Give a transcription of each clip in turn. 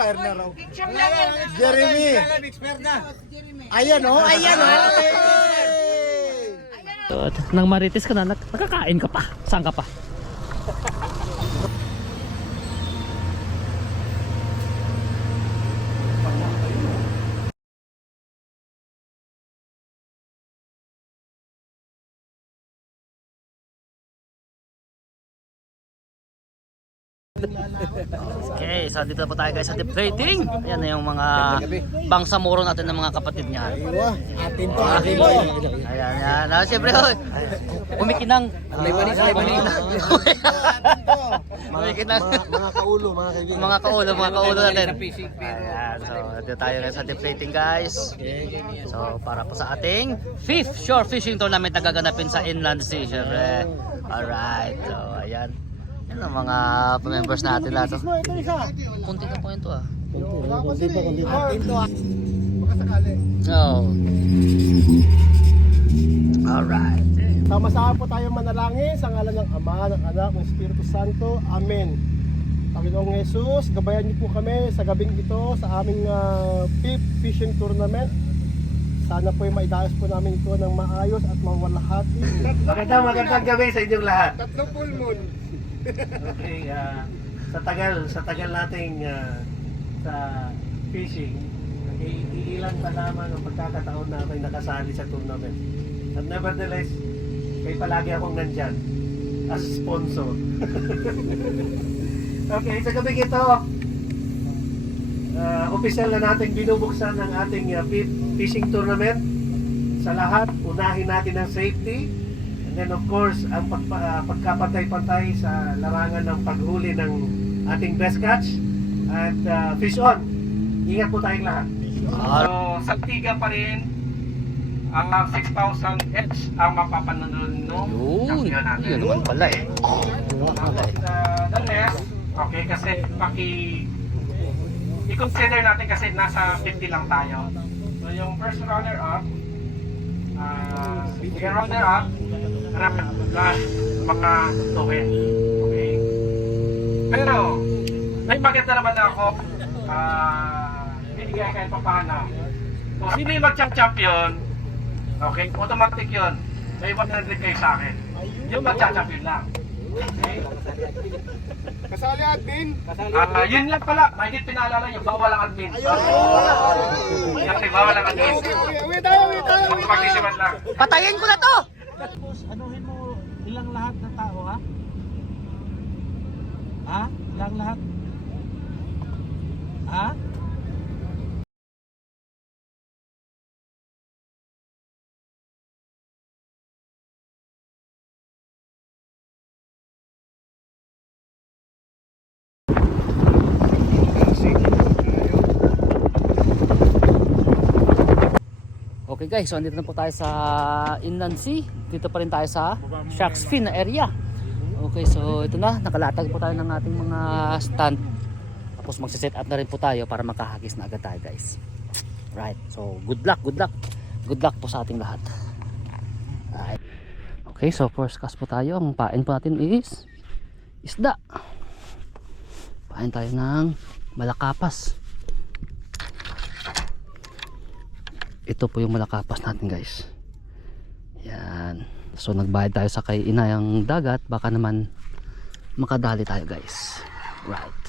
Nag-expire na raw. Jeremy. Ayan o, ayan o. Nang marites ka na, nakakain ka pa. Saan ka pa? Okay, so dito na po tayo guys sa deflating. Ayan na yung mga bangsamoro natin ng mga kapatid niya. Atin to, atin to. Ayan, ayan. Ah, siyempre, umikinang. Umikinang. Mga kaulo, mga kaibigan. Mga kaulo natin. Ayan, so dito tayo guys sa deflating guys. So para po sa ating 5th shore fishing tournament na gaganapin sa Inland Sea, syempre. Alright, so ayan. Yan ang mga members natin lahat. Kunti na po yun to ah. Kunti po. Atin to. Baka sakali. Oh. Alright. Sama-sama po tayo manalangin sa ngalan ng Ama, ng Anak, ng Espiritu Santo. Amen. Panginoong Jesus, gabayan niyo po kami sa gabing ito sa aming 5th fishing tournament. Sana po maidayos po namin ito ng maayos at mawalhati. Magandang gabi sa inyong lahat. Tatlong full moon. Okay, sa tagal nating sa fishing, iilan pa lamang ang pagkakataon na ako'y nakasali sa tournament. At nevertheless, kay palagi akong nandyan as sponsor. Okay, sa gabi ito, opisyal na natin binubuksan ang ating fishing tournament. Sa lahat, unahin natin ang safety. And then of course, ang pagkapantay-pantay sa larangan ng paghuli ng ating best catch at fish on. Ingat po tayong lahat. So, Santiga pa rin ang 6,000 each ang mapapanunod no champion natin. Yun naman pala eh. The rest, okay, kasi i-consider natin kasi nasa 50 lang tayo. So yung first runner-up, second runner-up, last mga tuwin. Okay? Pero, may paket na naman ako binigay kahit pa paano. So, sino yung mag-champion, okay, automatic yun. May 100 kayo sa akin. Yung mag-champion lang. Okay? Kasali admin. Yun lang pala. Mahigit pinaalala nyo, bawal ang admin. Okay, bawal ang admin. Uwi tayo. Mag-isipan lang. Patayin ko na to! Anuhin mo ilang lahat ng tao, ha? Ha? Ilang lahat? Ha? Okay guys, so andito na po tayo sa Inland Sea. Dito pa rin tayo sa Shark's Fin na area. Okay, so ito na, nakalatag po tayo ng ating mga stand. Tapos magsiset up na rin po tayo para makahagis na agad tayo guys. Right, so good luck po sa ating lahat. Right. Okay, so first cast po tayo. Ang pain po natin is isda. Pain tayo ng malakapas. Ito po yung malakapas natin guys. Yan. So nagbayad tayo sa kay inayang dagat. Baka naman makadali tayo guys. Right.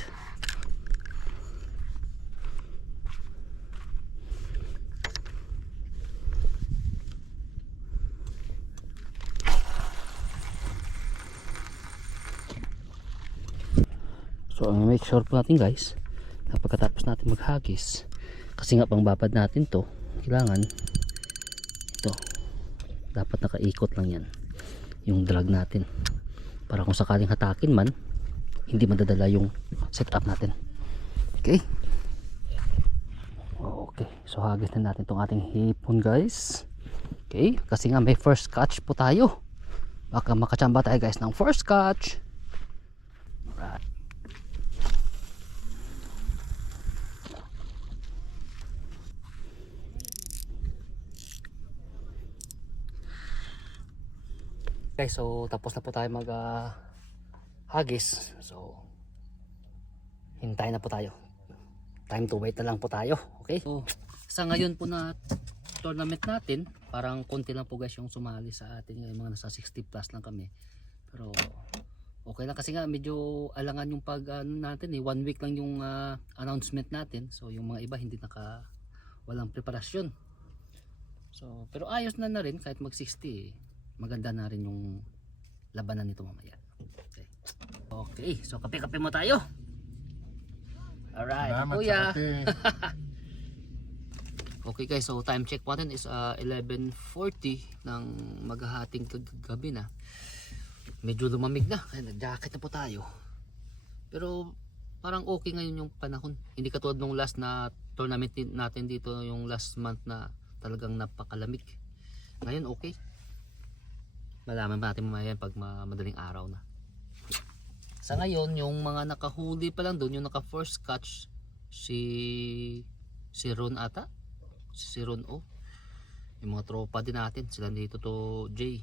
So ang make sure po natin guys na pagkatapos natin maghagis, kasi nga pang babad natin to, kailangan ito dapat nakaikot lang yan yung drag natin para kung sakaling hatakin man hindi madadala yung setup natin. Okay, so hagis na natin tong ating hipon guys. Okay, kasi nga may first catch po tayo, baka makachamba tayo guys ng first catch. Right. Okay, so tapos na po tayo mag hagis. So hintayin na po tayo. time to wait na lang po tayo. Okay? So, sa ngayon po na tournament natin, parang konti lang po guys yung sumali sa atin. Yung mga nasa 60 plus lang kami. Pero okay lang kasi nga medyo alangan yung pag natin eh. 1 week lang yung announcement natin. So yung mga iba hindi walang preparasyon. So pero ayos na rin kahit mag 60 eh. Maganda na rin yung labanan nito mamaya. Okay. Okay, so kape-kape mo tayo. Alright, kuya. Okay guys, so time check po natin is 11:40 ng maghahating gabi na. Medyo lumamig na, kaya nag-jacket na po tayo. Pero parang okay ngayon yung panahon. Hindi katulad nung last na tournament natin dito, yung last month na talagang napakalamig. Ngayon okay. Malaman natin mamaya pag madaling araw na. Sa ngayon, yung mga nakahuli pa lang doon, yung naka first catch, si Ron ata. Si Ron O. Yung mga tropa din natin, sila dito to Jay.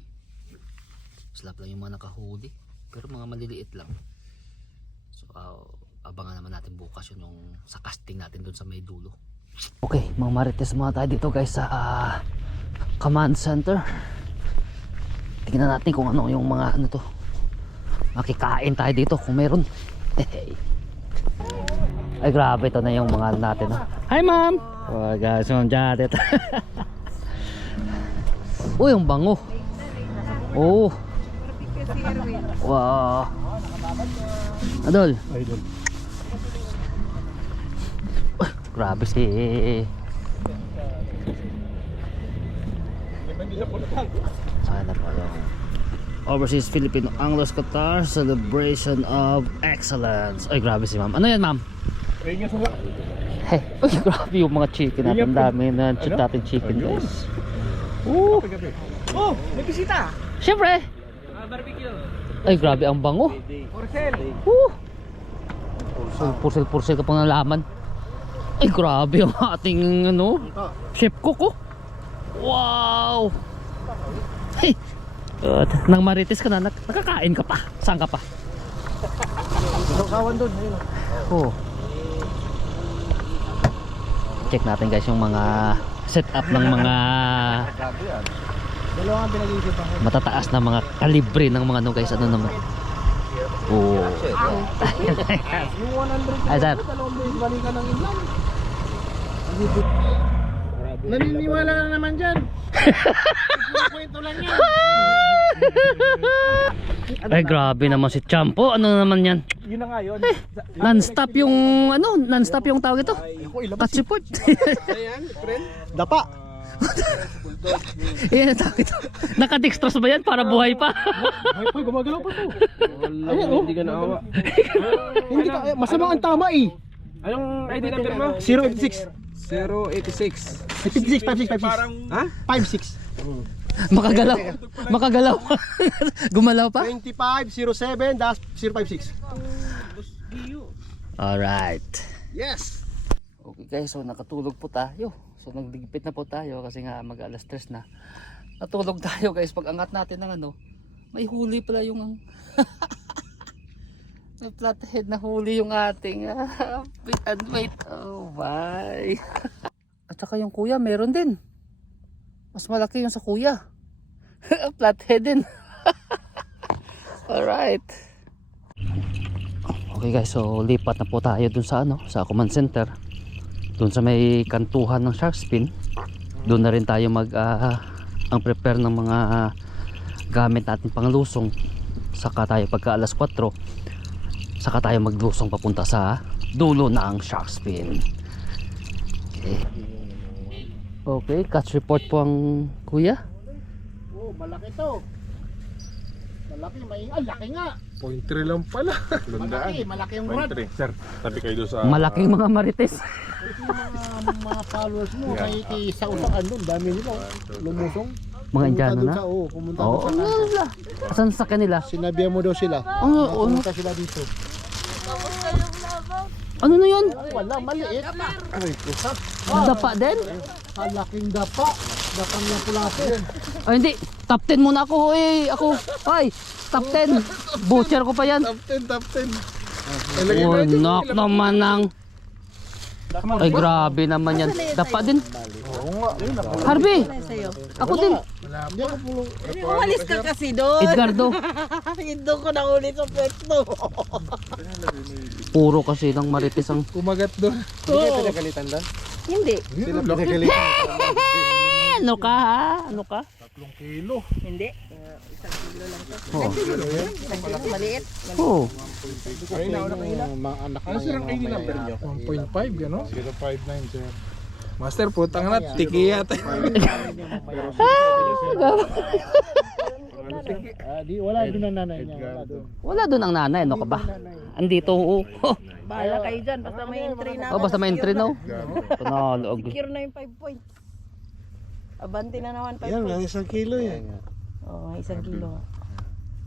Sila lang yung mga nakahuli, pero mga maliliit lang. So abangan naman natin bukas yun yung sa casting natin dun sa may dulo. Okay, mga marites muna tayo dito guys sa command center. Tingnan natin kung ano yung mga ano to, makikain tayo dito kung meron. Ay grabe, ito na yung mga natin. Hi ma'am! Oh guys, yung jacket. Uy, yung bango. Oh. Wow. Adol. Idol. Grabe si sana pa yun. Overseas Filipino Anglers Qatar Celebration of Excellence. Ay grabe si ma'am. Ano yan ma'am? Hey, uy, grabe yung mga chicken natin. Dami na natin chicken guys. Oh, may bisita. Siyempre. Barbecue. Ay grabe ang bango. Porcel. Pursel ka pang nalaman. Ay grabe ang ating ano, chef cook oh. Wow. Hey. Nang marites ka na, nakakain ka pa. Saan ka pa? Sausawan doon. Oh. Check natin guys yung mga setup ng mga Dalawang pinag-iisipan ko. matataas na mga kalibre ng mga ano guys, ano naman. Oh. Yung 100 Ay sir. dalawang beses balikan ng inland. Naniniwala na naman dyan. Kwento lang yan. Ay grabe naman si Champo. Ano naman yan? Yun na nga yun. Non-stop yung ano, non-stop yung tawag ito. Cut support. Ayan, friend. Dapa. Yan ang tawag ito. Nakadextrose ba yan para buhay pa? Ay po, gumagalaw pa to. Ayan, hindi ka naawa. Hindi ka, masama ang tama eh. Anong ID number mo? 086. 086. 56, 56, 56. Ha? 56. Makagalaw. Makagalaw. Gumalaw pa? 2507-056. Alright. Yes. Okay guys, so nakatulog po tayo. So nagligpit na po tayo kasi nga mag alas 3 na. Natulog tayo guys. Pag angat natin ng ano, may huli pala yung may flathead na huli yung ating wait and wait. Oh my. At saka yung kuya meron din. Mas malaki yung sa kuya. Flathead din. Alright. Okay guys, so lipat na po tayo dun sa ano, sa command center. Dun sa may kantuhan ng shark fin. Doon na rin tayo ang prepare ng mga gamit natin panglusong. Saka tayo pagka alas 4, saka tayo maglusong papunta sa dulo ng shark fin. Okay. Okay, catch report po ang kuya. Oh, malaki to. Malaki, laki nga. 0.3 lang pala. Malaki yung rod. 0.3. Sir, tabi kayo doon sa... Malaking mga marites. Ito yung mga followers mo, may sa usakan doon, dami nila. Lumusong. Mga Indiano na? Pumunta Oo, doon sa kanto. saan sa kanila? Sinabihan mo daw sila. Oo, Pumunta sila dito. ano na yun? Wala, maliit. Dapa din? Malaking dapa. Dapang yung pulasin. Ay hindi, top 10 muna ako eh. Ako, ay, top 10. Butcher ko pa yan. Top 10, top 10. Oh, knock naman ng Ay, grabe naman yan. Dapa din. Harvey, ako din. Hindi ako po. Umalis ka kasi doon. Edgardo. Hindi ko na ulit sa pwesto. Puro kasi lang marites ang... Kumagat doon. Hindi. Ano ka ha? Ano ka? 3 kilo. Hindi. Isang kilo lang to. Oo. Isang kilo, maliit. Oo. Ano sir ang ID number nyo? 1.5 yan o? 059 sir. Master, putang na, tiki yata. Wala doon ang nanay niya. Wala doon ang nanay, ano ka ba? Andito, oo. Bahala kayo dyan. Basta may entry na. Oh, basta may entry no? Panalo. Secure na yung 5 points. Abanti na naman 5 Yan, points. 1 kilo yan. Oo, 1 kilo.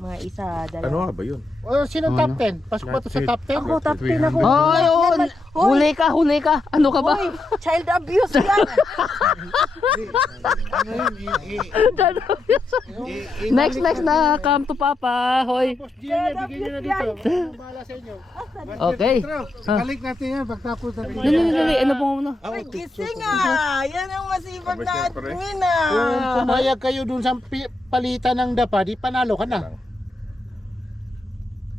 Mga isa, dalawa. Ano nga ba yun? Sino top 10? Pasok ba ito sa top 10? Ako, top 10 ako. Ay, oo. Huli ka, huli ka. Ano ka ba? Hoy, child abuse yan. Next na come to Papa. Hoy. Child abuse yan. Bahala sa inyo. Okay. Balik natin yan pagtapos natin. Dali. Ano po muna? Ay, gising ah. Yan ang masipag na admin ah. Pumayag kayo dun sa palitan ng dapa, di panalo ka na.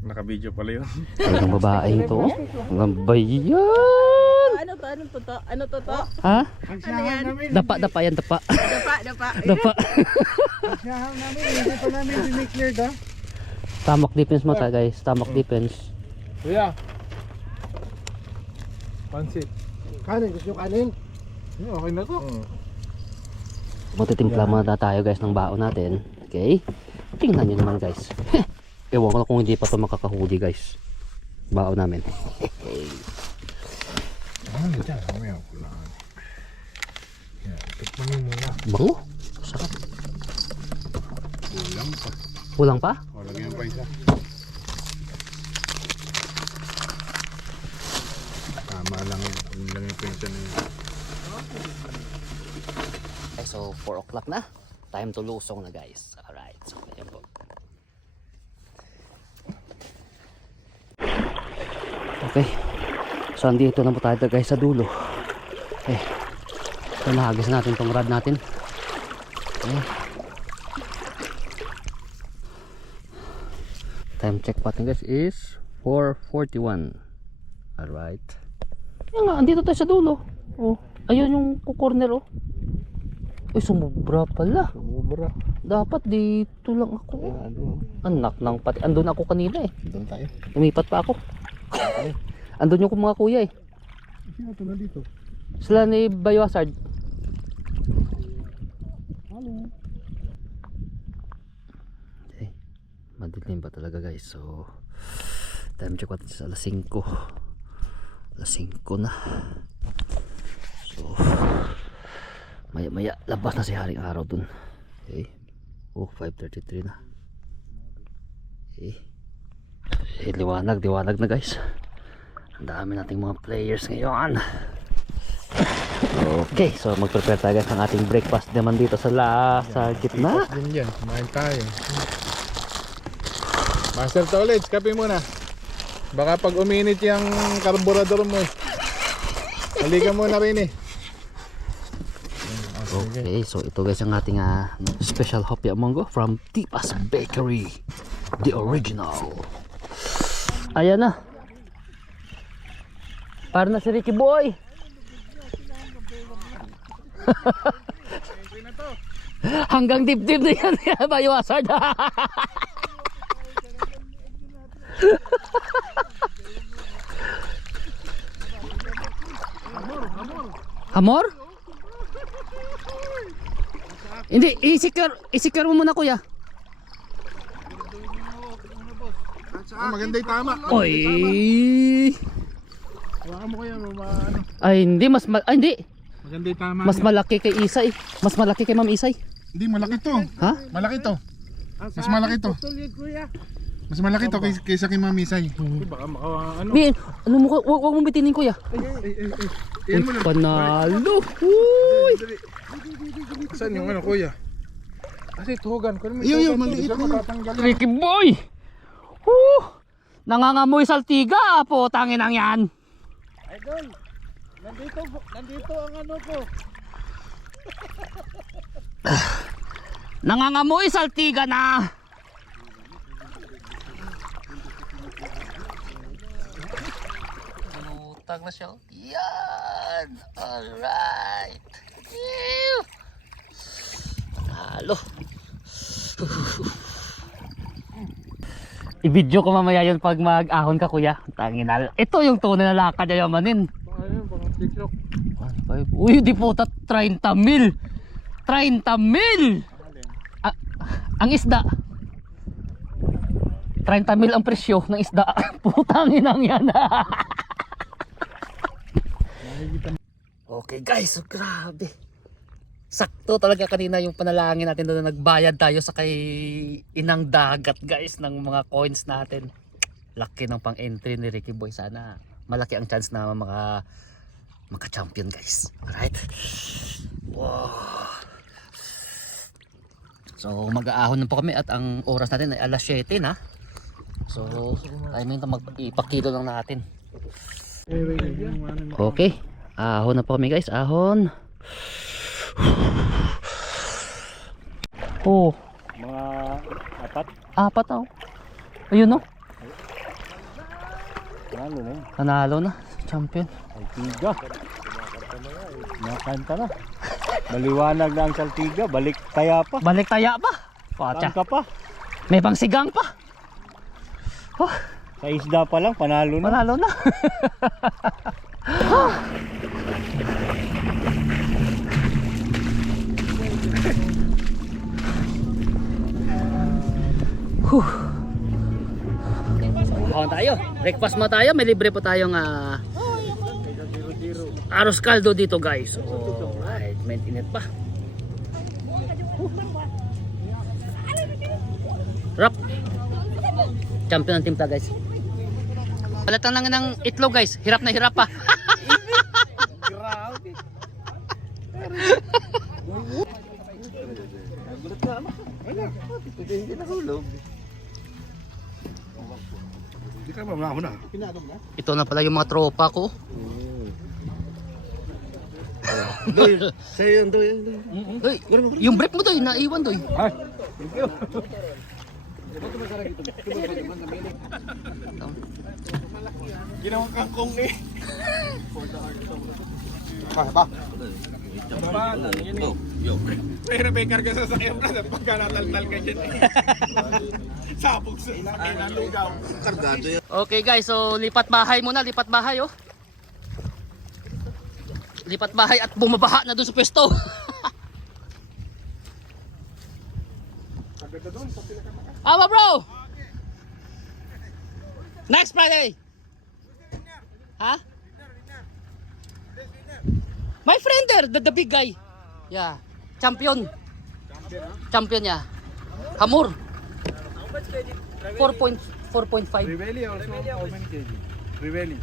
Naka-video pala yun. Ay, ang babae ito. Ang bayan. Ano to? Ano to? Ano to? Ha? Ano yan? Dapa yan, dapa. Dapa. Dapa. Asyahan namin, hindi pa namin dineclared ha. Stomach defense mo ta guys. Stomach defense. Kuya. Pansit. Kanin, gusto nyo kanin? Okay na to. Matitimpla muna tayo guys ng baon natin. Okay? Tingnan nyo naman guys. Ewan ko na kung hindi pa ito makakahuli guys. Baon namin. Ano dyan? Mamaya ko lang. Yan, tikman mo muna. Bango. Sarap. Kulang pa. Kulang pa? O, lagyan pa isa. Tama lang yun. Yun lang yung pensa na yun. Okay, so 4 o'clock na. Time to lusong na guys. Alright. So, ayan po. Okay. So, andito na po tayo guys sa dulo. Okay. So, nahagis natin tong rod natin. Okay. Time check natin guys is 4:41. Alright. Yan nga, andito tayo sa dulo. Oh, ayun yung corner oh. Uy, sumubra pala. Sumubra. Dapat dito lang ako. Anak ng pati. Andun ako kanina eh. Doon tayo. Lumipat pa ako. Andun yung mga kuya eh. Sino ito nandito? Sila ni Bayo Hazard. Hello. Okay. Madilim pa talaga guys. So, time check natin sa alas 5. Alas 5 na. So, maya labas na si Haring Araw dun. Okay. Oh, 5:33 na. Okay. Liwanag na guys. Ang dami nating mga players ngayon. Okay, so mag-prepare tayo guys ng ating breakfast naman dito sa gitna. Din dyan, kumain tayo. Master Tolage, kape muna. Baka pag uminit yung karburador mo eh. Halika muna rin eh. Okay, so ito guys ang ating special hopya monggo from Tipas Bakery. The original. Ayan na. Para na si Ricky Boy. Hanggang dip-dip na yan. Bayo Hazard. Hamor? Hindi, i-secure mo muna kuya. Maganda yung tama. Oy. Hawakan mo kaya, ano. Ay hindi, hindi. Maganda yung tama. Mas malaki kay Isay. Mas malaki kay Ma'am Isay. Hindi, malaki to. Ha? Malaki to. Mas malaki to. Mas malaki to kaysa kay Mami Say. Baka ano. Bin, ano mo, wag mo bitinin kuya. Iyan mo lang. Panalo. Uy. Saan yung ano kuya? Kasi tuhugan ko. Iyo, maliit mo. Ricky Boy. Nangangamoy saltiga po, tangin ang yan. Nandito ang ano ko. Nangangamoy saltiga na. Lutang na siya. Yan. Alright. Halo. I-video ko mamaya yun pag mag-ahon ka kuya. Tangina. Ito yung tunay na lakad na yamanin. Ayun, baka TikTok. Uy, di po 30 mil. 30 mil. Ang isda. 30 mil ang presyo ng isda. Putangin ang yan. Okay guys, so grabe. Sakto talaga kanina yung panalangin natin doon na nagbayad tayo sa kay inang dagat guys ng mga coins natin. Laki ng pang entry ni Ricky Boy. Sana malaki ang chance na maka-champion guys. Alright. Wow. So mag-aahon na po kami at ang oras natin ay alas 7 na. So I mean ipakilo lang natin. Okay. Ahon na po kami guys. Ahon. Oh. Mga apat. Apat na oh. Ayun oh. Ano na? Nanalo na. Champion. Saltiga. Nakanta na. Maliwanag na ang saltiga. Balik taya pa. Balik taya pa. Pacha. Tangka pa. May pangsigang pa. Oh, Sa isda pa lang, panalo na. manalo na. Ahon tayo. Breakfast mo tayo. May libre po tayong arroz caldo dito guys. Oh, right. Maintinit pa. Rap. Champion ng timpla guys. Palatan lang ng itlog guys. Hirap na hirap pa. Hindi ka mamamo na. Ito na pala yung mga tropa ko. Doy, sa'yo yun, Doy. Uy, yung brief mo doy, naiwan doy. Ginawang kangkong eh. Pero may karga sa sakyan na pagka nataltal ka dyan eh. Sabog sa lugaw. Kargado yan. Okay guys, so lipat bahay muna, lipat bahay oh. Lipat bahay at bumabaha na dun sa pwesto. Ama bro! Next Friday! Ha? My friend there, the big guy. Yeah, champion. Champion niya. Hamur. 4.5. Riveli also, how many kg? Riveli.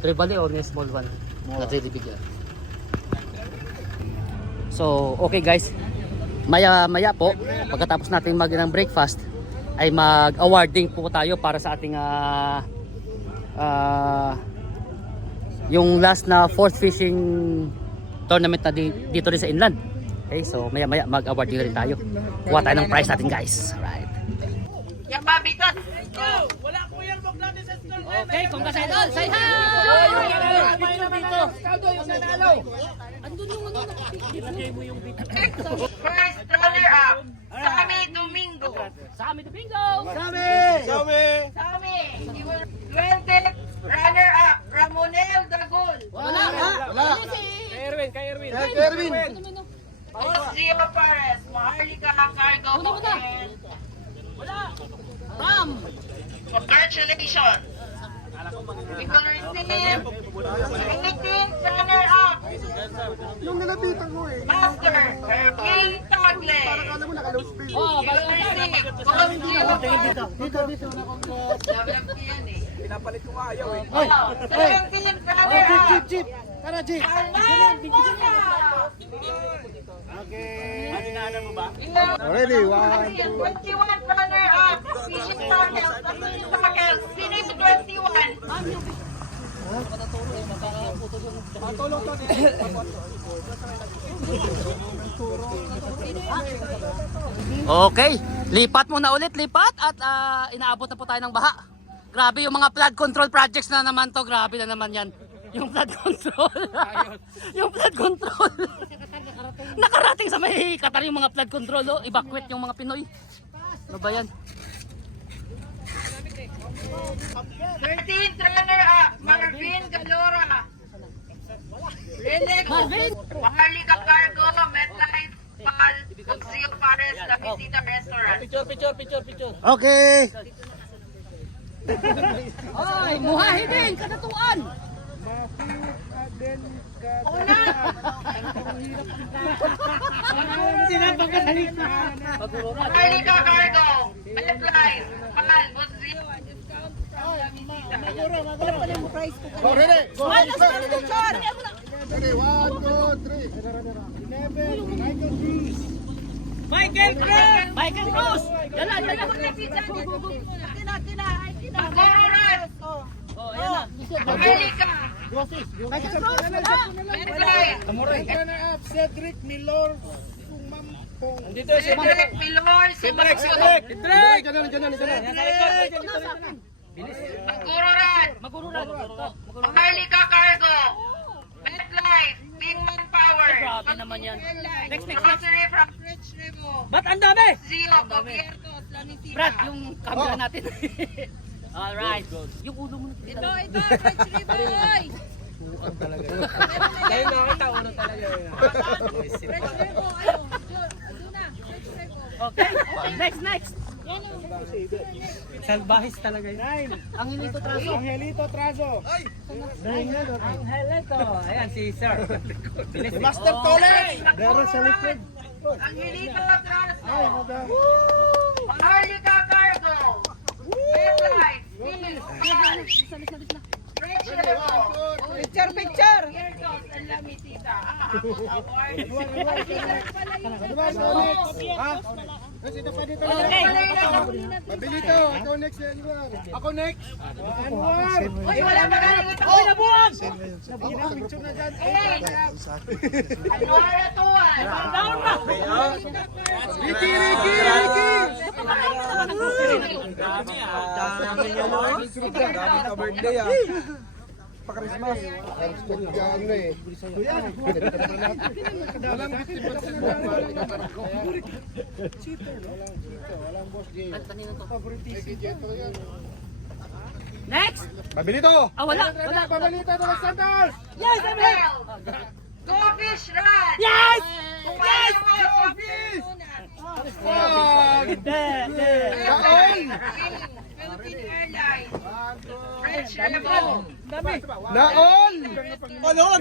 Trevally or a small one. Not really big. So, okay guys. Maya po, pagkatapos natin ng breakfast, ay mag-awarding po tayo para sa ating yung last na fourth fishing tournament na dito rin sa inland. Okay, so maya mag-awarding rin tayo. Kuha tayo ng prize natin guys. Alright. Yan ba, bigot? Okay, congratulations. Say hi! First runner-up, Sammy Domingo. Sammy Domingo! Sammy! 20th runner-up, Ramonel Dagol. Wala! Osio Pares, Maharlika Cargo. And Ram! congratulations! We will receive 18th runner-up, Master Erwin Tagle. Oh, We will receive Osio Pares. 17th runner-up, Arman Mona. Ready, 21 runner-up, Fishing Tackle, Sino yung 21? Okay, lipat muna ulit, lipat at inaabot na po tayo ng baha. Grabe yung mga flood control projects na naman to, grabe na naman yan. Yung flood control. Yung flood control. Nakarating sa may Qatar yung mga flood control, oh. Evacuate yung mga Pinoy. Ano ba yan? 13 trailer up, Marvin Galora. Renex, Maharlika Cargo, MetLife, Pal, Oxio Pares, La Visita Restaurant. Okay. Ay, muhahidin, kadatuan. Maharlika Cargo, MetLife, Pal, Oxio, La Visita. Go, ready. Go. Ready, 1, 2, 3. 11. Michael Cruz! Yan na, yan na. Maharlika, Oh, yan na. Maharlika, Go, sis. Go. MetLife, Cedric Milor. Cedric Milor, Sumagot, Magururad, Maharlika Cargo, MetLife, Bingman Power, Grabe naman yan. Next. Grocery from Rich Rivo, Ba't ang dami? Zio, Gobierno, Lanisita. Brad, yung camera natin. Alright. Yung ulo mo na. Ito, Rich Rivo, oy! Kayo nakita, una talaga yun. Rich Rivo, ayo. Duna, Rich Rivo. Okay. Next. Salbahis talaga yun. Angelito Traso. Angelito. Ayan si Sir. Master Toles. Meron sa likod. Angelito Traso. Maharlika Cargo, MetLife, Rich Rivo. Picture. Gobierno, Lanisita. Okay. Mabilito. Ikaw next, Anwar. Ako next. Anwar. Uy, wala ba ka nang Oy, nabuwag! Anwar Atuan. Ricky. Pa-Christmas. Ano eh. Walang Next! Mabilito. Wala. Mabilito to Los Santos. Yes, Emil! Go Fish Run. Yes! Yes! Kaon. Philippine Airlines. Rich Rivo. Naon.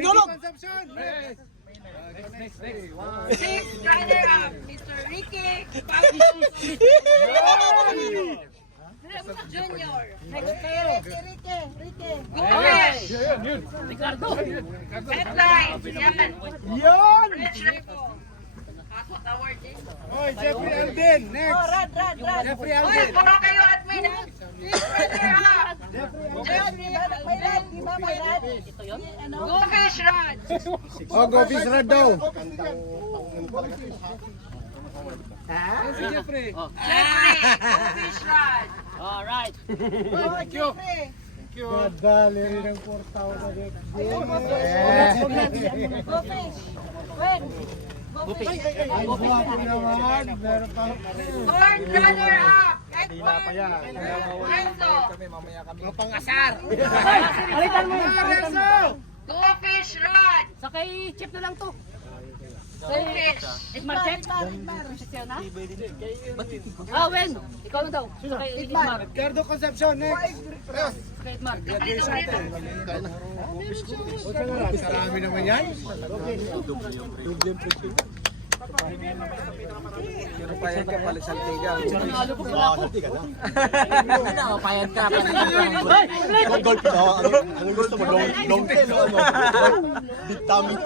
Dulog. Sixth runner-up, Mr. Ricky Junior. Ricky. Gomes. Ricardo! MetLife. Yan. Yon. Rich Rivo. Hakot award din. Oy, Jeffrey Alden. Next. Rad. Jeffrey Uy, Alden. puro kayo admin. Fifth runner-up. Go Fish Run. Oh, go fish rod daw. Jeffrey, Go Fish Run. Alright. Dali rin ng 4,000. Go Fish. When? Naman. Meron pa. Fourth runner-up. Renzo. Alitan mo yun. Go Fish Run. Sa kay Chip na lang to. Go Fish. Igmar Chip? Siya na? Wen! Ikaw na daw. Sa kay Igmar. Ricardo Concepcion. Next. Sa kay Igmar. Sarami naman yan. Nanalo po sila ako. Nakapayad ka. Anong gusto mo? Long tail o ano? Big tummy.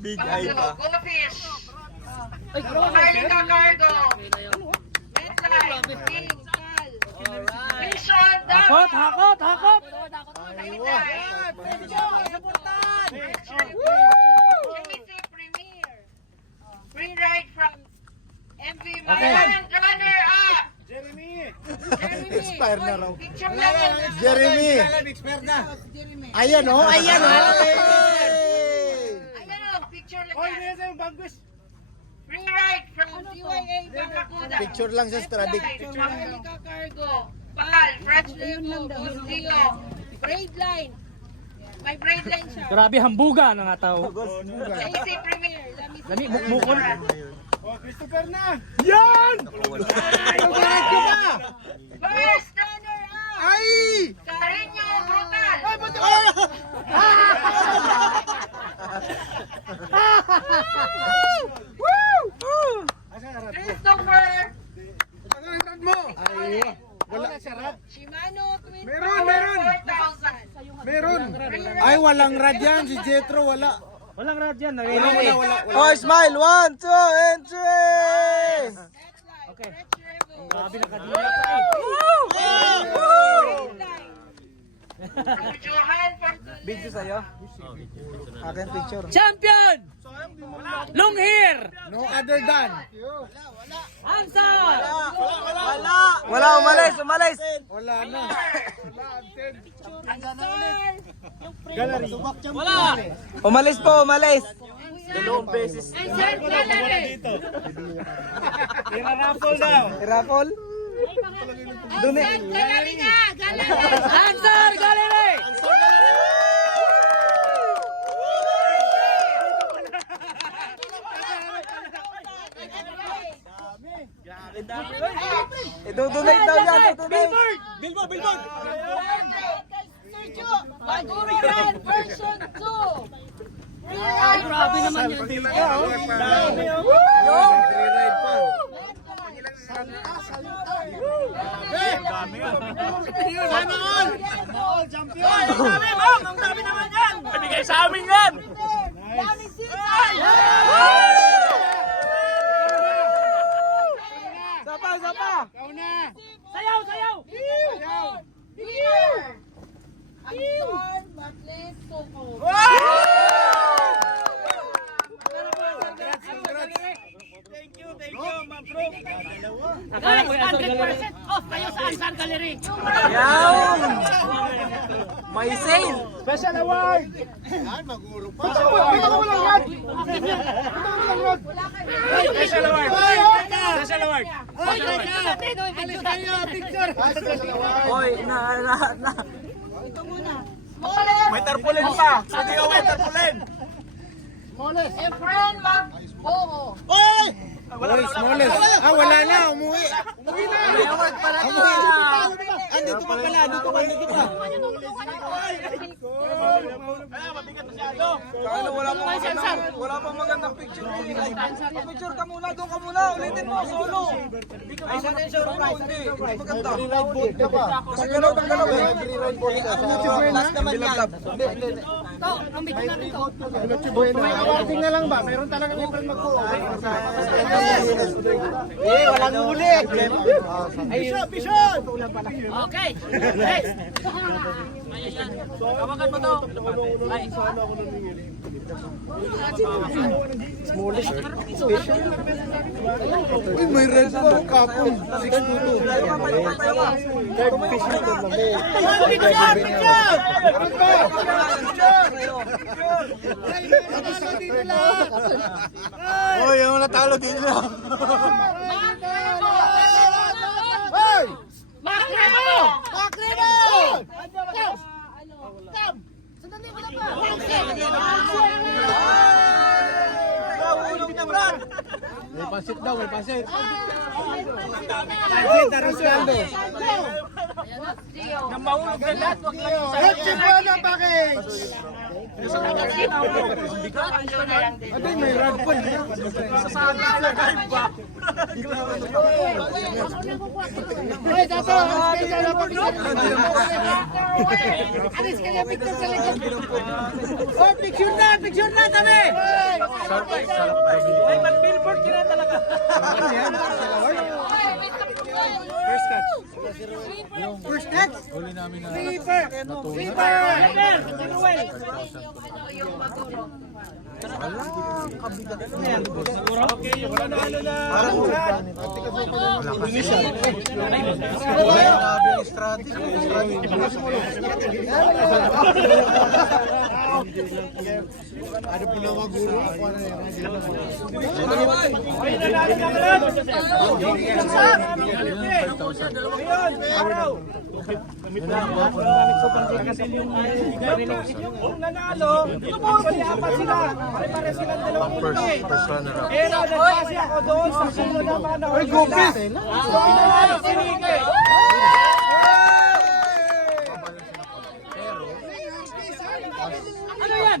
Big eye pa. Go Fish. Ay, Maharlika Cargo. MetLife. King. Mission Dam. Hakot, hakot, hakot! JC Premier. Free ride from MV Mayan. Runner up. Jeremy. Expire na raw. Picture lang yan. Jeremy. Ayan o, ayan o. Ayan o, picture lang yan. Free ride from CYA Barracuda. Picture lang sa Stradic. Maharlika Cargo. Pal, French Levo, Bustio. Braid line. May braid line siya. Grabe, hambuga na nga tao. JC Premier. Lami, mukmukon. First runner up. Ay! Carreño Brutal. Christopher. Shimano Twin Power 4000. Meron. Ay, walang rad yan. Si Jetro, wala. Walang rad yan. Oh, smile. 1, 2, and 3. Next line. Okay. French Revo. Grabe, nakadila pa eh. Braid line. From Johan Fortuny. Video sa'yo. Akin picture. Champion! Long hair! No other than. Hansa! Wala, umalis, umalis. Wala na. Wala! Umalis po, umalis. Answer gallery. Irapol? Dumi. Answer gallery nga. Gallery. Answer Gallery! Idudunate daw yan, idudunate. Billboard! Sergio. Maduro Run version 2. Ay, grabe naman yan. Ibigay sa amin yan! Sapa, sapa. Sayaw, sayaw! Akson Matlis Suko. Akala ko 100% off kayo sa Ansar Gallery. Yaw. May sale. Special award! Pita ko walang rad! Special award! Special award! Hoy, na. May tarpaulin pa. Hindi ka may tarpaulin. Efren Magboho. Hoy, smallest. Ah, wala na. Umuwi. Umuwi na. Award pala to. Umuwi na. Andito pa pala. Dito pa. Dito pa. Kaya wala pang magandang picture. Picture ka muna. Doon ka muna. Ulitin mo. Solo. Ay, sa surprise. Hindi. Maganda. Kasi galaw ng galaw. Last naman yan. May awarding na lang ba? Meron talagang April Magbuo. Walang huli. Bishop! Okay. Next. Hawakan mo to. Ay. Uy, may red pa. Kapon. 622. Third fishing tournament. Oh, yung natalo dito na. May pasit daw, may pasit. Chipana package! Ate, may rad pa. Ay, tato! Special award, no? Alis ka niya, picture sa likod. Oh, picture na kami! Ay, mag-billboard ka na talaga. Huli namin na Kung nanalo, pag-iapat sila. Pare-pare silang dalawang hindi. Pero nagpasi ako doon sa sino naman na huli sila. Nanalo si Mike. Ano yan?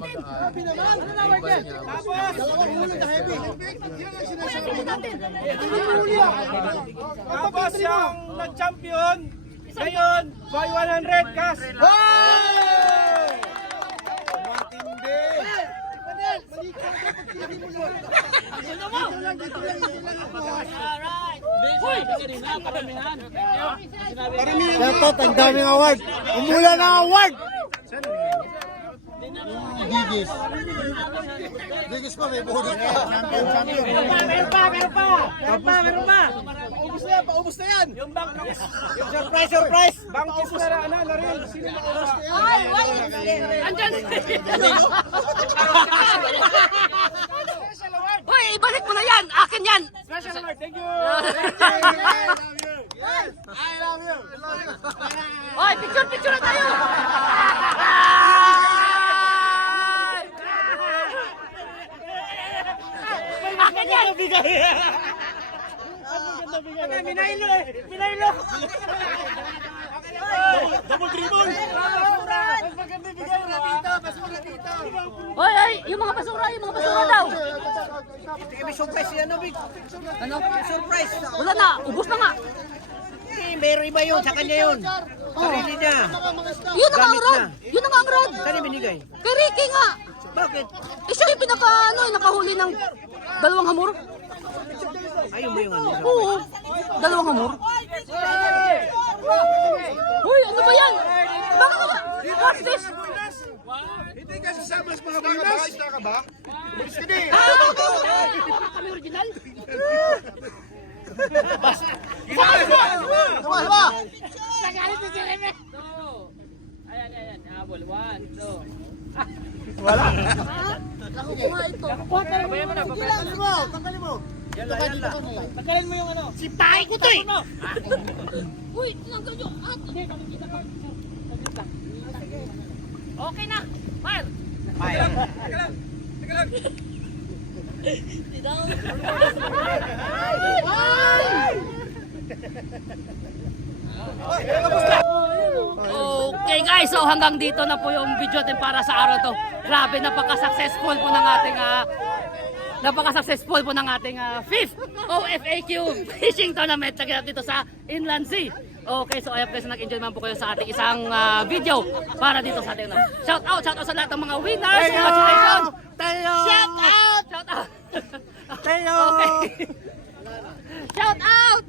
Tapos yung nag-champion, ngayon, buy 100 cash. Dapat ang daming award. Umula ng award. Gigis. Gigis pa, may bonus pa. Meron pa. Paubos na yan. Yung bangkis. Surprise. Bangkis na rin. Sino na Andyan! Hoy, ibalik mo na yan! Akin yan! Special award. Thank you. I love you. Hoy, picture na tayo! Akin yan! Minaylo. Double dribble. Hoy, yung mga basura daw! May surprise yan, Big. Ano? Surprise. Wala na, ubos na nga! Meron iba yun. Sa kanya yun. Sarili niya. Yun ang rod! Yun ang rod! Saan yung binigay? Kay Ricky nga! Bakit? Eh siya yung nakahuli ng dalawang hamor. Ayun ba yung ano? Oo, dalawang hamor. Uy, ano ba yan? Baka ka ba? Catfish! Hindi ka sasama sa mga bonus. Ka ba? Kami original? Tama. Nagalit na si Reme! Ayan, habol. 1, 2. Wala. Nakukuha ito. Tanggalin mo. Tanggalin mo yung ano. Sipahin ko to eh! Uy, tinanggal nyo. Okay na. Fire! Okay guys, so hanggang dito na po yung video natin para sa araw to. Grabe, napaka-successful po ng ating 5th OFAQ fishing tournament na dito sa Inland Sea. Okay, so I hope guys nag-enjoy man po kayo sa ating isang video para dito sa ating shout out sa lahat ng mga winners. Congratulations! Shout out! Okay. Shout out!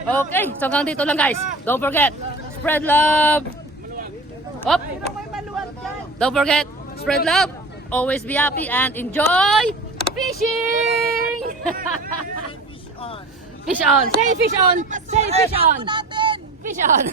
Okay, so hanggang dito lang guys. Don't forget, spread love. Up. Don't forget, spread love. Always be happy and enjoy fishing. Fish on. Say fish on. Say fish on. Fish on.